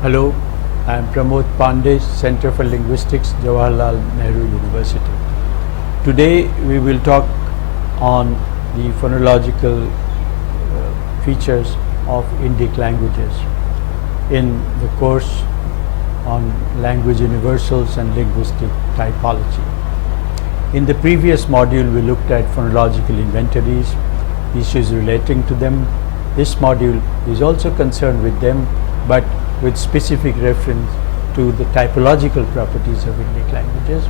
Hello, I am Pramod Pandey, Center for Linguistics, Jawaharlal Nehru University. Today we will talk on the phonological features of Indic languages in the course on language universals and linguistic typology. In the previous module we looked at phonological inventories, issues relating to them. This module is also concerned with them, but with specific reference to the typological properties of Indic languages.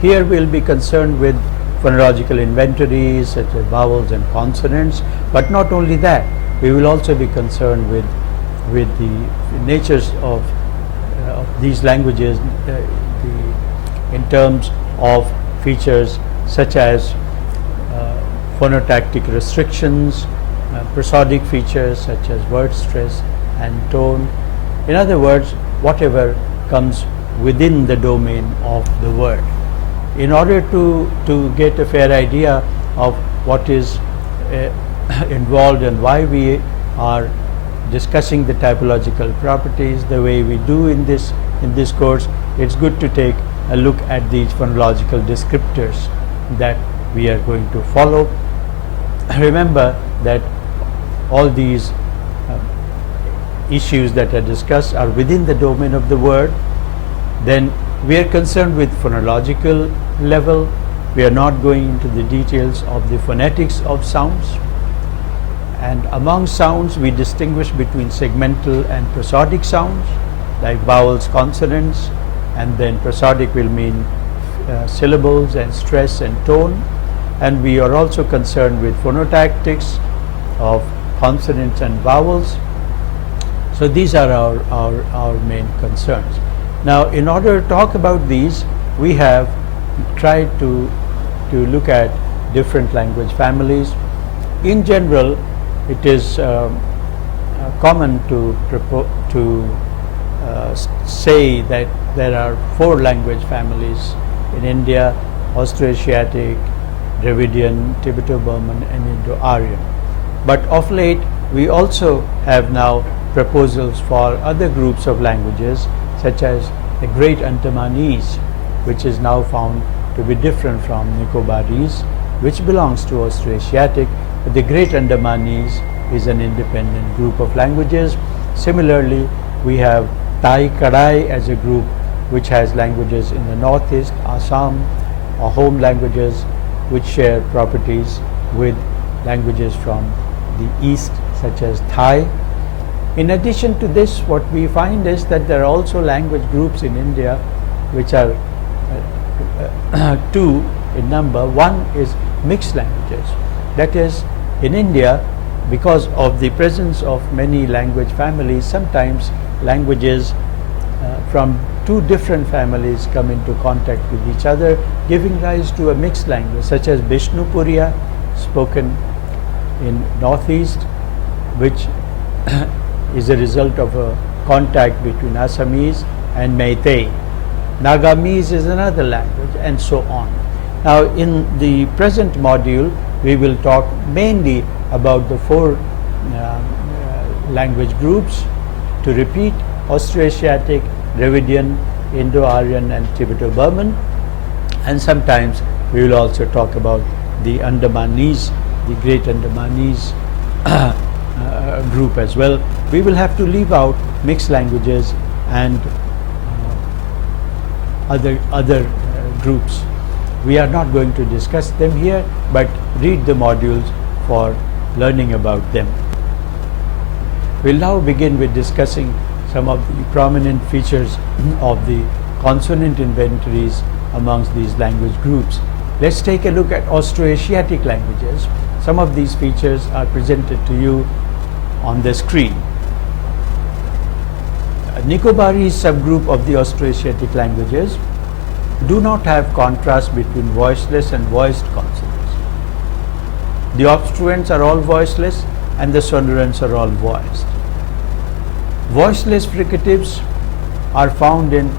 Here we will be concerned with phonological inventories such as vowels and consonants, but not only that, we will also be concerned with the natures of these languages in terms of features such as phonotactic restrictions, prosodic features such as word stress and tone. In other words, whatever comes within the domain of the word. In order to get a fair idea of what is involved and why we are discussing the typological properties the way we do in this course, it's good to take a look at these phonological descriptors that we are going to follow. Remember that all these issues that are discussed are within the domain of the word. Then we are concerned with phonological level. We are not going into the details of the phonetics of sounds. And among sounds we distinguish between segmental and prosodic sounds like vowels, consonants, and then prosodic will mean syllables and stress and tone. And we are also concerned with phonotactics of consonants and vowels. So these are our main concerns. Now, in order to talk about these, we have tried to look at different language families. In general, it is common to say that there are 4 language families in India: Austroasiatic, Dravidian, Tibeto-Burman, and Indo-Aryan. But of late, we also have now proposals for other groups of languages such as the Great Andamanese, which is now found to be different from Nicobarese, which belongs to Austroasiatic, but the Great Andamanese is an independent group of languages. Similarly, we have Tai-Kadai as a group which has languages in the northeast, Assam, or home languages which share properties with languages from the east such as Thai. In addition to this, what we find is that there are also language groups in India which are 2 in number. One is mixed languages. That is, in India, because of the presence of many language families, sometimes languages from 2 different families come into contact with each other, giving rise to a mixed language such as Bishnupuriya, spoken in northeast, which is a result of a contact between Assamese and Meitei. Nagamese is another language, and so on. Now, in the present module, we will talk mainly about the 4 language groups. To repeat: Austroasiatic, Dravidian, Indo-Aryan, and Tibeto-Burman. And sometimes we will also talk about the Andamanese, the Great Andamanese group as well. We will have to leave out mixed languages and other groups. We are not going to discuss them here, but read the modules for learning about them. We'll now begin with discussing some of the prominent features of the consonant inventories amongst these language groups. Let's take a look at Austroasiatic languages. Some of these features are presented to you on the screen. Nicobarese subgroup of the Austroasiatic languages do not have contrast between voiceless and voiced consonants. The obstruents are all voiceless and the sonorants are all voiced. Voiceless fricatives are found in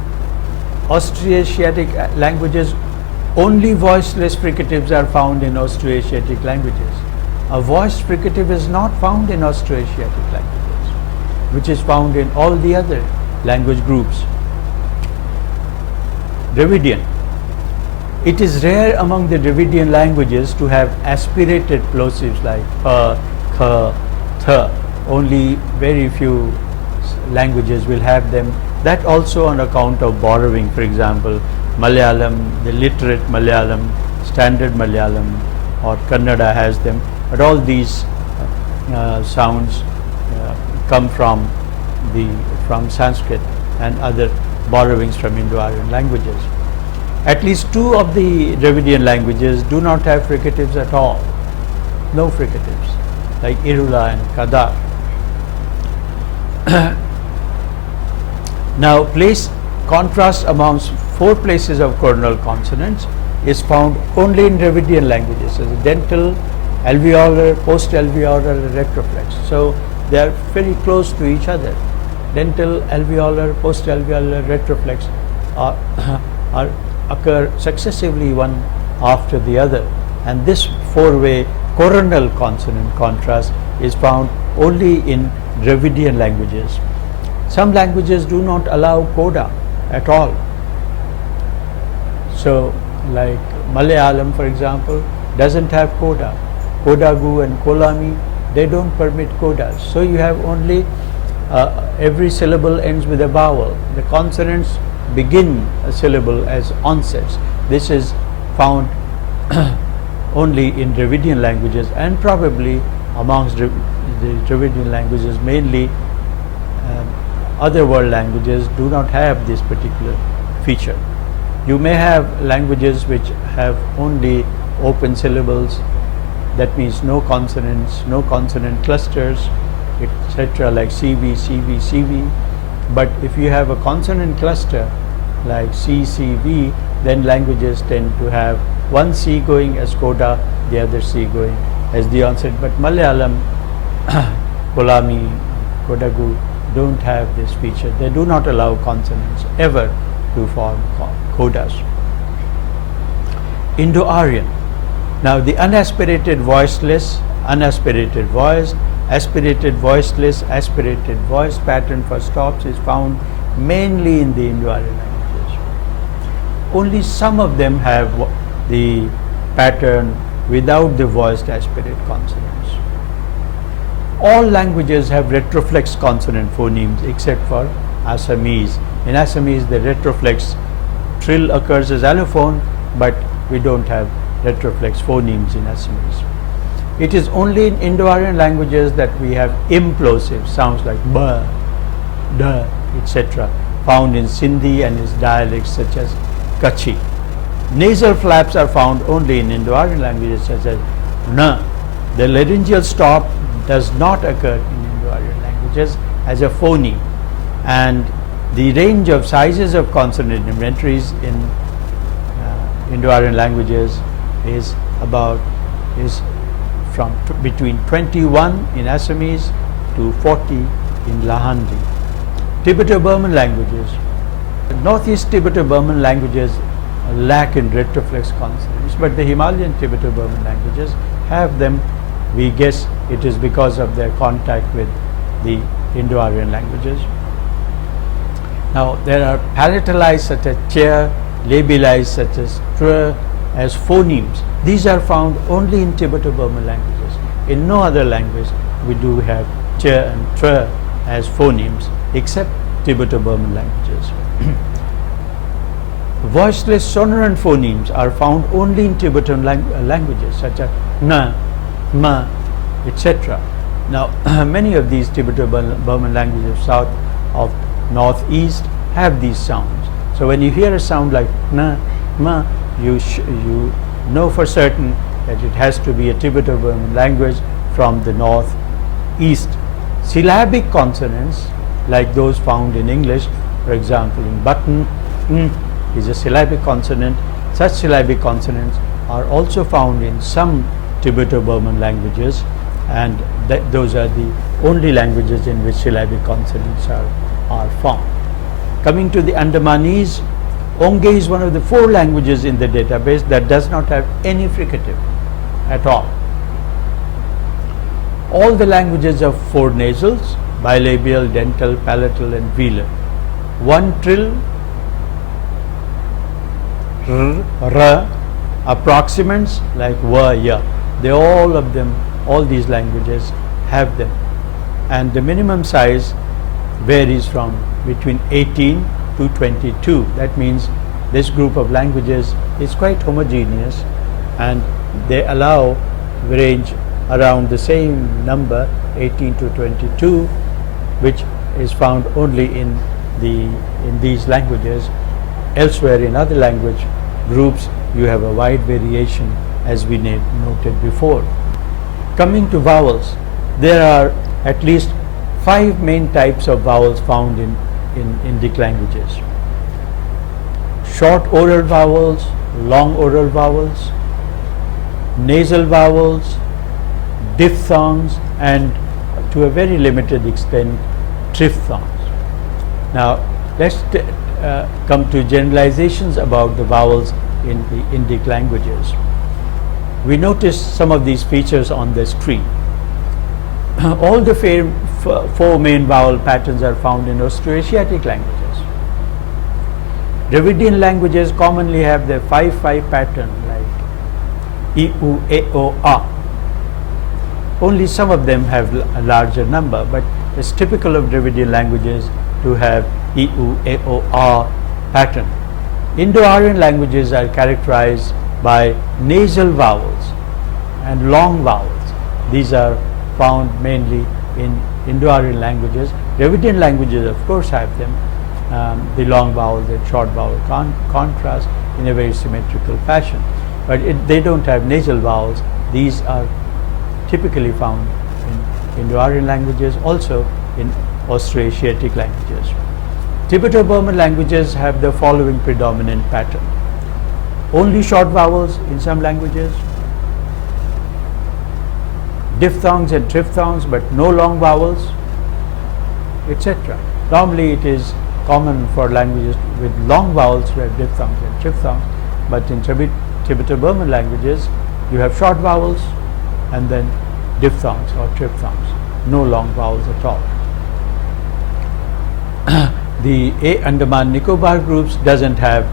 Austroasiatic languages. Only voiceless fricatives are found in Austroasiatic languages. A voiced fricative is not found in Austroasiatic languages, which is found in all the other language groups. Dravidian. It is rare among the Dravidian languages to have aspirated plosives like pa, kha, tha. Only very few languages will have them. That also on account of borrowing. For example, Malayalam, the literate Malayalam, standard Malayalam, or Kannada has them. But all these sounds come from Sanskrit and other borrowings from Indo-Aryan languages. At least two of the Dravidian languages do not have fricatives at all. No fricatives, like Irula and Kadar. Now, contrast amongst 4 places of coronal consonants is found only in Dravidian languages, as dental, alveolar, post-alveolar, retroflex. So they are very close to each other. Dental, alveolar, post-alveolar, retroflex occur successively one after the other, and this 4-way coronal consonant contrast is found only in Dravidian languages. Some languages do not allow coda at all. So, like Malayalam, for example, doesn't have coda. Kodagu and Kolami, they don't permit codas. So you have only every syllable ends with a vowel. The consonants begin a syllable as onsets. This is found only in Dravidian languages, and probably amongst the Dravidian languages, mainly other world languages do not have this particular feature. You may have languages which have only open syllables, that means no consonants, no consonant clusters, etc., like CV, CV, CV. But if you have a consonant cluster like C, C, V, then languages tend to have one C going as coda, the other C going as the onset. But Malayalam, Kolami, Kodagu don't have this feature. They do not allow consonants ever to form codas. Indo-Aryan. Now the unaspirated voiceless, unaspirated voice, aspirated voiceless, aspirated voice pattern for stops is found mainly in the Indo-Aryan languages. Only some of them have the pattern without the voiced aspirate consonants. All languages have retroflex consonant phonemes except for Assamese. In Assamese, the retroflex trill occurs as allophone, but we don't have retroflex phonemes in Assamese. It is only in Indo-Aryan languages that we have implosive sounds like ba, da, etc., found in Sindhi and its dialects such as Kutchi. Nasal flaps are found only in Indo-Aryan languages such as na. The laryngeal stop does not occur in Indo-Aryan languages as a phoneme, and the range of sizes of consonant inventories in Indo-Aryan languages is from between 21 in Assamese to 40 in Lahandi. Tibeto-Burman languages. Northeast Tibeto-Burman languages lack in retroflex consonants, but the Himalayan Tibeto-Burman languages have them. We guess it is because of their contact with the Indo-Aryan languages. Now there are palatalized such as chair, labialized such as tr as phonemes. These are found only in Tibeto-Burman languages. In no other language we do have ch and tr as phonemes except Tibeto-Burman languages. Voiceless sonorant phonemes are found only in Tibetan languages such as na, ma, etc. Now many of these Tibeto-Burman languages south of northeast have these sounds. So when you hear a sound like na, ma, you know for certain that it has to be a Tibeto-Burman language from the northeast. Syllabic consonants like those found in English, for example in button, is a syllabic consonant. Such syllabic consonants are also found in some Tibeto-Burman languages, and those are the only languages in which syllabic consonants are found. Coming to the Andamanese, Onge is one of the 4 languages in the database that does not have any fricative at all. All the languages have 4 nasals: bilabial, dental, palatal and velar. one trill, r, approximants like wa, ya. They all of them, all these languages have them, and the minimum size varies from between 18 to 22. That means this group of languages is quite homogeneous, and they allow range around the same number, 18 to 22, which is found only in these languages. Elsewhere in other language groups you have a wide variation, as we noted before. Coming to vowels, there are at least 5 main types of vowels found in Indic languages: short oral vowels, long oral vowels, nasal vowels, diphthongs, and to a very limited extent triphthongs. Now let's come to generalizations about the vowels in the Indic languages. We notice some of these features on the screen. All the 4 main vowel patterns are found in Austroasiatic languages. Dravidian languages commonly have the 5-5 pattern, like I, U, E, O, A. Only some of them have a larger number, but it's typical of Dravidian languages to have I, U, E, O, A pattern. Indo-Aryan languages are characterized by nasal vowels and long vowels. These are found mainly in Indo-Aryan languages. Dravidian languages of course have them, the long vowels and short vowel contrast in a very symmetrical fashion, but they don't have nasal vowels. These are typically found in Indo-Aryan languages, also in Austroasiatic languages. Tibeto-Burman languages have the following predominant pattern: only short vowels in some languages, diphthongs and triphthongs but no long vowels, etc. Normally it is common for languages with long vowels to have diphthongs and triphthongs, but in Tibeto-Burman languages you have short vowels and then diphthongs or triphthongs, no long vowels at all. The Andaman Nicobar groups doesn't have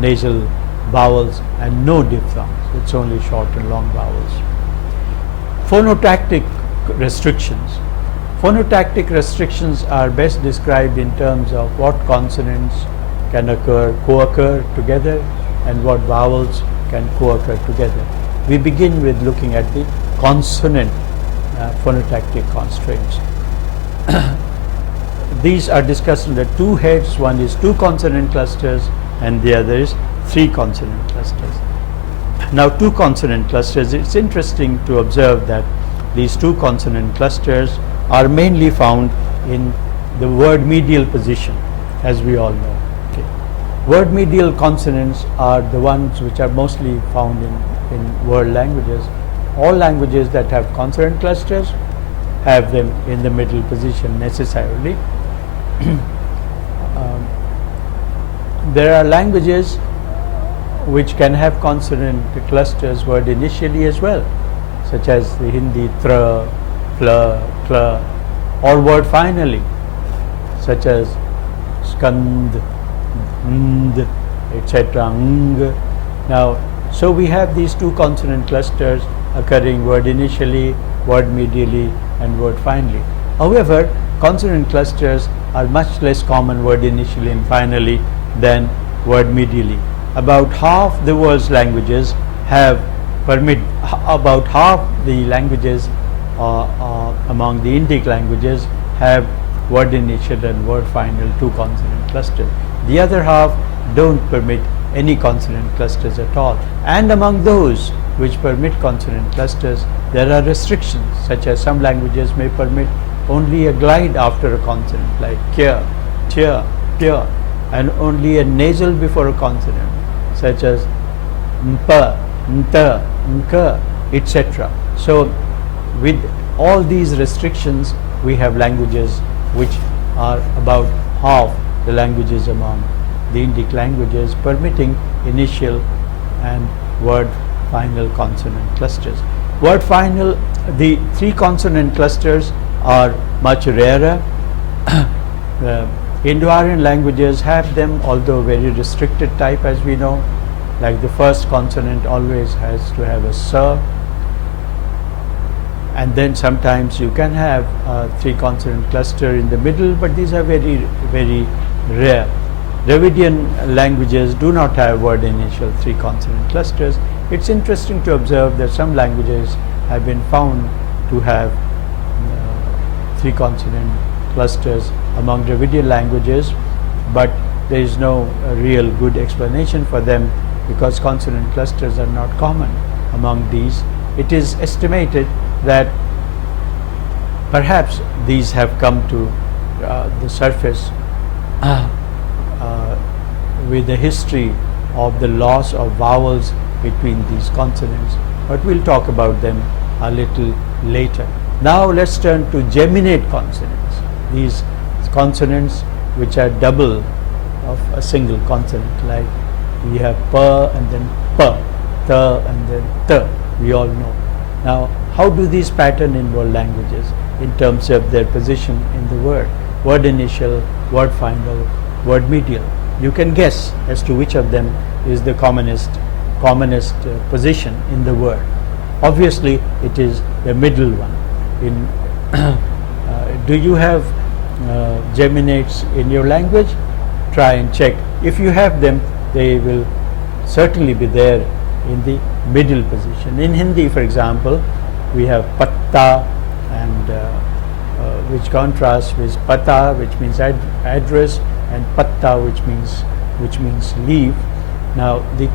nasal vowels and no diphthongs, it's only short and long vowels. Phonotactic restrictions. Phonotactic restrictions are best described in terms of what consonants can co-occur together and what vowels can co-occur together. We begin with looking at the consonant phonotactic constraints. These are discussed under 2 heads. One is 2 consonant clusters and the other is 3 consonant clusters. Now 2 consonant clusters, it's interesting to observe that these 2 consonant clusters are mainly found in the word medial position, as we all know. Okay. Word medial consonants are the ones which are mostly found in world languages. All languages that have consonant clusters have them in the middle position necessarily. There are languages which can have consonant clusters word initially as well, such as the Hindi tra, fla, kla, or word finally, such as skand, nd, etc. ng. Now, so we have these 2 consonant clusters occurring word initially, word medially, and word finally. However, consonant clusters are much less common word initially and finally than word medially. About half the world's languages have about half the languages among the Indic languages have word initial and word final 2 consonant clusters. The other half don't permit any consonant clusters at all. And among those which permit consonant clusters, there are restrictions, such as some languages may permit only a glide after a consonant, like kya, tia, pya, and only a nasal before a consonant, such as mpa, nta, nka, etc. So with all these restrictions, we have languages which are about half the languages among the Indic languages, permitting initial and word final consonant clusters. Word final, the 3 consonant clusters are much rarer. Indo-Aryan languages have them, although very restricted type, as we know. Like the first consonant always has to have a s, and then sometimes you can have a 3-consonant cluster in the middle, but these are very, very rare. Dravidian languages do not have word initial 3-consonant clusters. It's interesting to observe that some languages have been found to have 3-consonant clusters among Dravidian languages, but there is no real good explanation for them because consonant clusters are not common among these. It is estimated that perhaps these have come to the surface with the history of the loss of vowels between these consonants, but we'll talk about them a little later. Now let's turn to geminate consonants. These consonants which are double of a single consonant, like we have p and then p, t and then t, we all know. Now how do these pattern in world languages in terms of their position in the word? Word initial, word final, word medial. You can guess as to which of them is the commonest position in the word. Obviously it is the middle one. Do you have geminates in your language? Try and check. If you have them, they will certainly be there in the middle position. In Hindi, for example, we have patta, and which contrasts with pata, which means address, and patta, which means leaf. Now the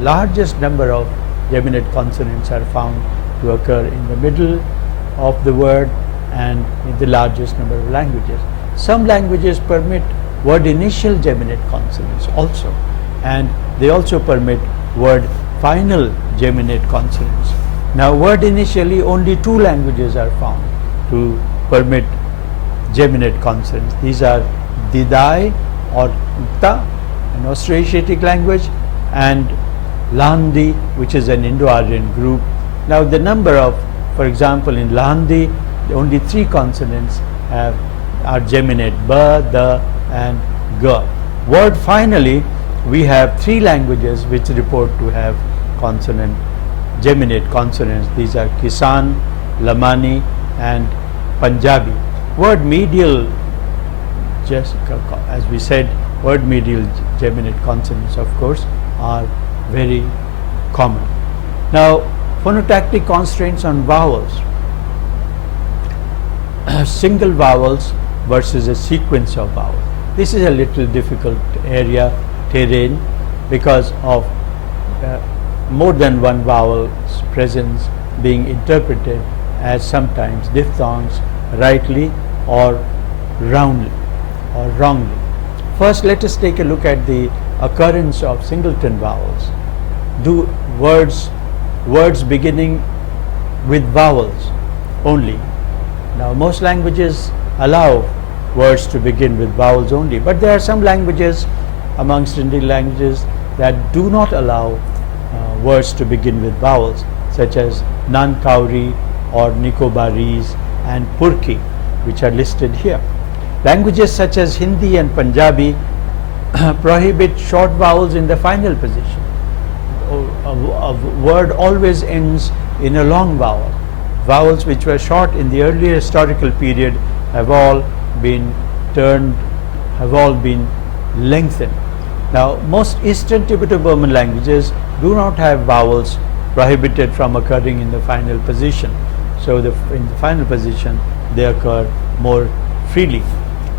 largest number of geminate consonants are found to occur in the middle of the word and in the largest number of languages. Some languages permit word initial geminate consonants also, and they also permit word final geminate consonants. Now word initially only 2 languages are found to permit geminate consonants. These are Didai or Ta, an Austroasiatic language, and Lahandi, which is an Indo-Aryan group. Now the number of, for example, in Lahandi, only 3 consonants are geminate, ba, da, and ga. Word finally, we have 3 languages which report to have geminate consonants. These are Kisan, Lamani, and Punjabi. Word medial, just as we said, word medial geminate consonants, of course, are very common. Now phonotactic constraints on vowels. Single vowels versus a sequence of vowels. This is a little difficult terrain, because of more than one vowel's presence being interpreted as sometimes diphthongs, rightly or wrongly. First, let us take a look at the occurrence of singleton vowels. Do words beginning with vowels only. Now most languages allow words to begin with vowels only, but there are some languages amongst Indian languages that do not allow words to begin with vowels, such as Nankauri or Nicobarese and Purki, which are listed here. Languages such as Hindi and Punjabi prohibit short vowels in the final position. A word always ends in a long vowel. Vowels which were short in the earlier historical period have all been lengthened. Now most Eastern Tibeto-Burman languages do not have vowels prohibited from occurring in the final position. So in the final position they occur more freely.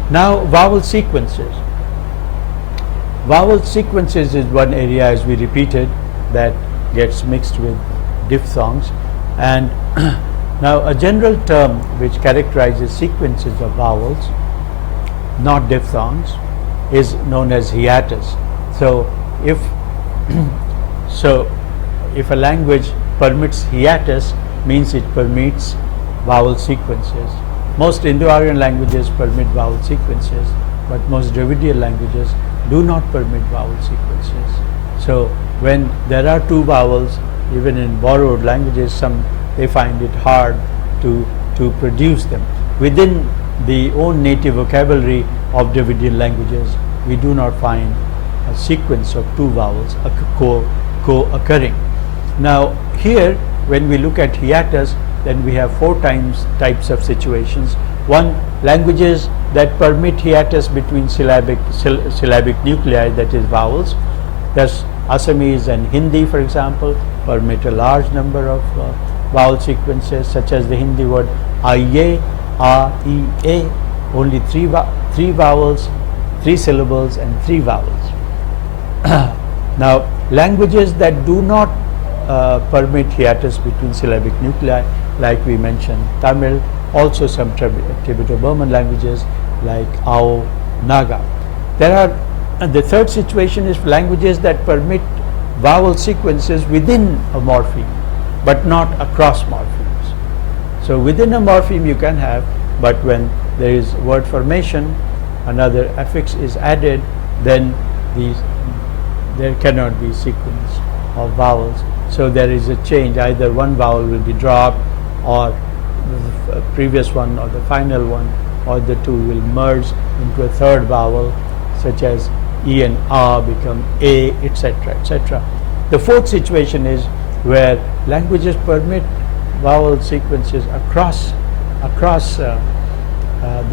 Now vowel sequences. Vowel sequences is one area, as we repeated, that gets mixed with diphthongs. And now a general term which characterizes sequences of vowels, not diphthongs, is known as hiatus. So if a language permits hiatus, means it permits vowel sequences. Most Indo-Aryan languages permit vowel sequences, but most Dravidian languages do not permit vowel sequences. So when there are 2 vowels, even in borrowed languages, they find it hard to produce them. Within the own native vocabulary, of Dravidian languages, we do not find a sequence of two vowels co-occurring. Now here, when we look at hiatus, then we have four types of situations. One, languages that permit hiatus between syllabic nuclei, that is vowels. Thus Assamese and Hindi, for example, permit a large number of vowel sequences, such as the Hindi word aiye, a, e, a, only three vowels, 3 syllables and 3 vowels. Now languages that do not permit hiatus between syllabic nuclei, like we mentioned Tamil, also some Tibeto-Burman languages like Ao, Naga. The third situation is languages that permit vowel sequences within a morpheme, but not across morphemes. So within a morpheme you can have, but when there is word formation, another affix is added, then there cannot be sequence of vowels. So there is a change, either one vowel will be dropped, or the previous one or the final one, or the two will merge into a third vowel, such as E and A become A, etc., etc. The fourth situation is where languages permit vowel sequences across the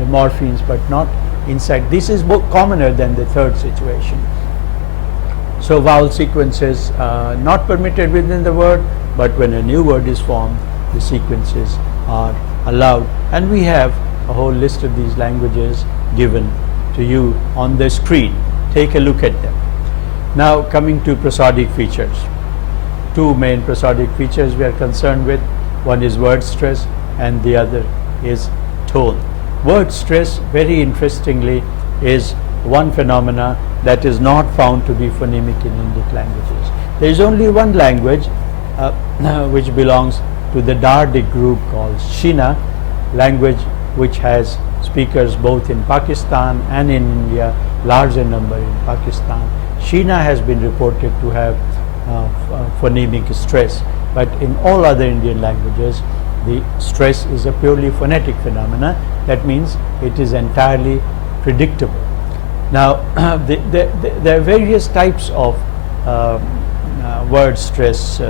morphemes, but not inside. This is more commoner than the third situation. So vowel sequences not permitted within the word, but when a new word is formed, the sequences are allowed. And we have a whole list of these languages given to you on the screen. Take a look at them. Now coming to prosodic features. Two main prosodic features we are concerned with. One is word stress and the other is tone. Word stress, very interestingly, is one phenomena that is not found to be phonemic in Indic languages. There is only one language which belongs to the Dardic group called Shina, language which has speakers both in Pakistan and in India, larger number in Pakistan. Shina has been reported to have phonemic stress, but in all other Indian languages the stress is a purely phonetic phenomena. That means it is entirely predictable. Now there are various types of word stress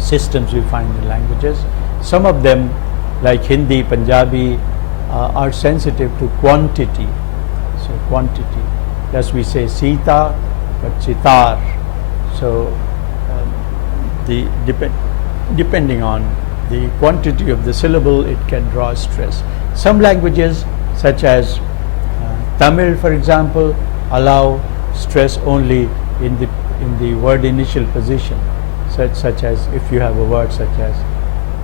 systems we find in languages. Some of them, like Hindi, Punjabi, are sensitive to quantity. So quantity, thus we say Sita but Sitar. So depending on the quantity of the syllable, it can draw stress. Some languages, such as Tamil, for example, allow stress only in the word initial position, such as if you have a word such as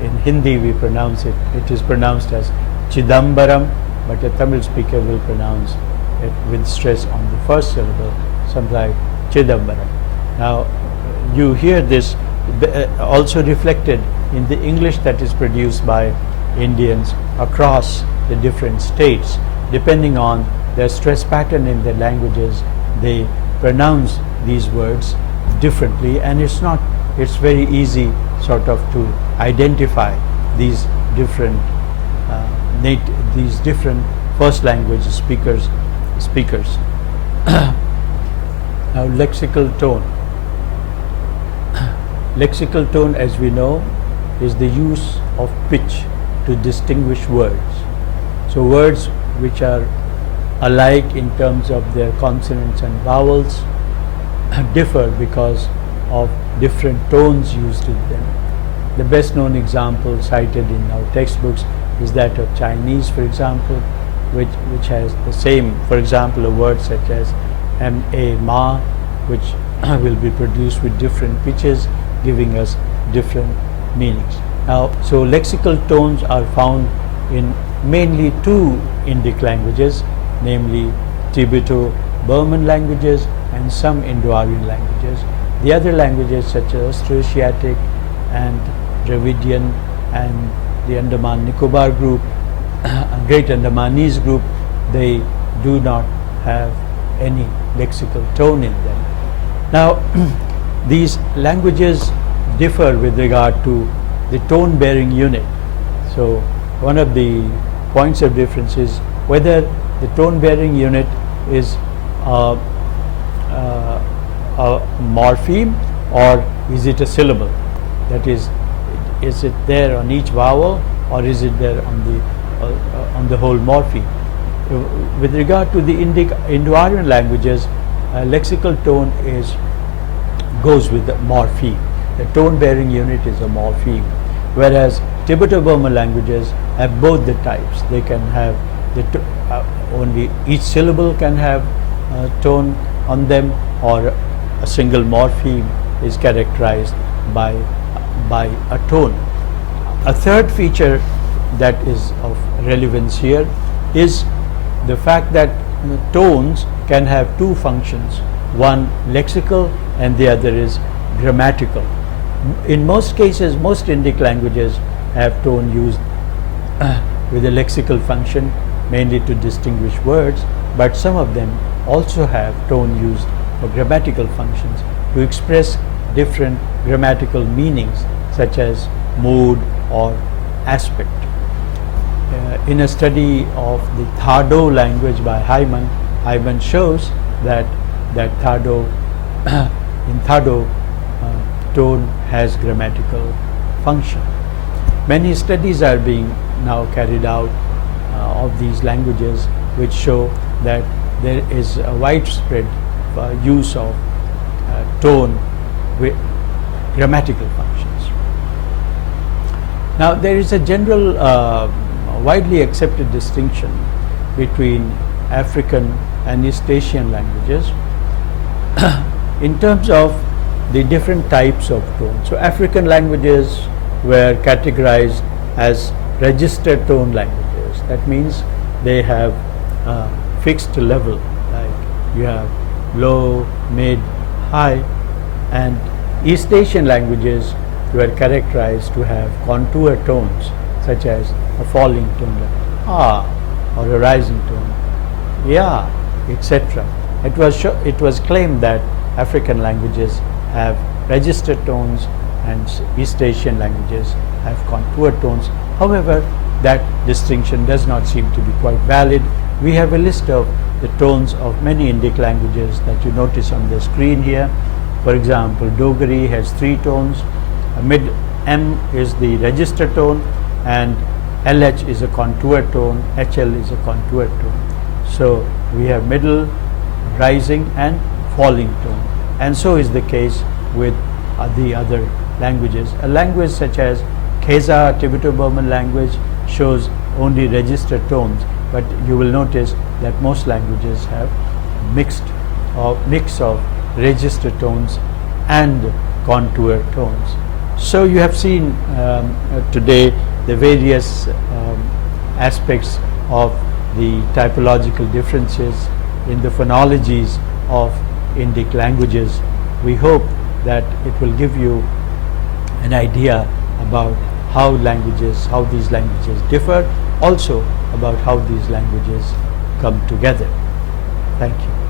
in Hindi we pronounce it is pronounced as Chidambaram, but a Tamil speaker will pronounce it with stress on the first syllable, something like Chidambaram. Now you hear this also reflected in the English that is produced by Indians across the different states. Depending on their stress pattern in their languages, they pronounce these words differently, and it's very easy sort of to identify these different first language speakers. Now lexical tone. Lexical tone, as we know, is the use of pitch to distinguish words. So words which are alike in terms of their consonants and vowels differ because of different tones used in them. The best known example cited in our textbooks is that of Chinese, for example, which has the same, for example, a word such as ma, which will be produced with different pitches, giving us different meanings. Now, so lexical tones are found in mainly two Indic languages, namely Tibeto-Burman languages and some Indo-Aryan languages. The other languages, such as Austroasiatic and Dravidian and the Andaman-Nicobar group, Great Andamanese group, they do not have any lexical tone in them. Now, these languages differ with regard to the tone-bearing unit. So, one of the points of difference is whether the tone bearing unit is a morpheme or is it a syllable. That is it there on each vowel or is it there on the whole morpheme. With regard to the Indo-Aryan languages, lexical tone goes with the morpheme. The tone bearing unit is a morpheme, whereas Tibeto-Burman languages have both the types. They can have only each syllable can have tone on them, or a single morpheme is characterized by a tone. A third feature that is of relevance here is the fact that tones can have two functions, one lexical and the other is grammatical. In most cases, most Indic languages have tone used with a lexical function, mainly to distinguish words, but some of them also have tone used for grammatical functions to express different grammatical meanings, such as mood or aspect. In a study of the Thardo language by Hyman shows that Thardo in Thardo tone has grammatical function. Many studies are being now carried out of these languages, which show that there is a widespread use of tone with grammatical functions. Now, there is a general widely accepted distinction between African and East Asian languages in terms of the different types of tone. So, African languages were categorized as registered tone languages. That means they have a fixed level, like you have low, mid, high, and East Asian languages were characterized to have contour tones, such as a falling tone like ah, or a rising tone, yeah, etc. It was claimed that African languages have registered tones and East Asian languages have contour tones. However, that distinction does not seem to be quite valid. We have a list of the tones of many Indic languages that you notice on the screen here. For example, Dogri has 3 tones. Mid M is the register tone, and LH is a contour tone, HL is a contour tone. So we have middle, rising and falling tone, and so is the case with the other languages. A language such as Kheza, Tibeto-Burman language, shows only registered tones, but you will notice that most languages have mix of registered tones and contour tones. So you have seen today the various aspects of the typological differences in the phonologies of Indic languages. We hope that it will give you an idea about how these languages differ, also about how these languages come together. Thank you.